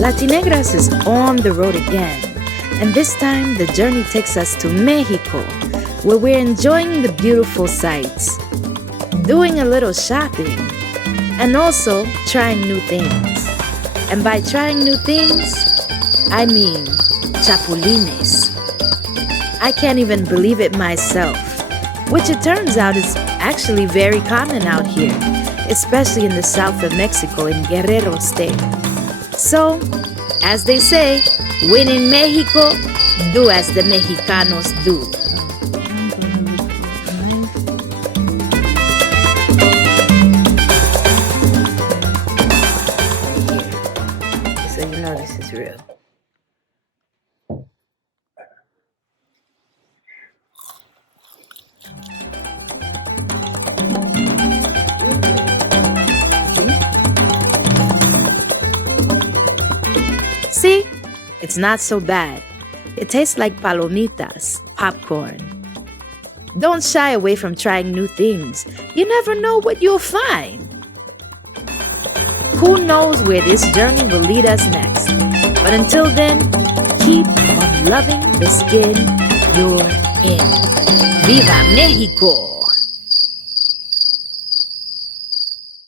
Latinegras is on the road again, and this time the journey takes us to Mexico, where we're enjoying the beautiful sights, doing a little shopping, and also trying new things. And by trying new things, I mean Chapulines. I can't even believe it myself, which it turns out is actually very common out here, especially in the south of Mexico in Guerrero state. So, as they say, when in Mexico, do as the Mexicanos do. So you know this is real. See? It's not so bad. It tastes like palomitas, popcorn. Don't shy away from trying new things. You never know what you'll find. Who knows where this journey will lead us next? But until then, keep on loving the skin you're in. Viva Mexico!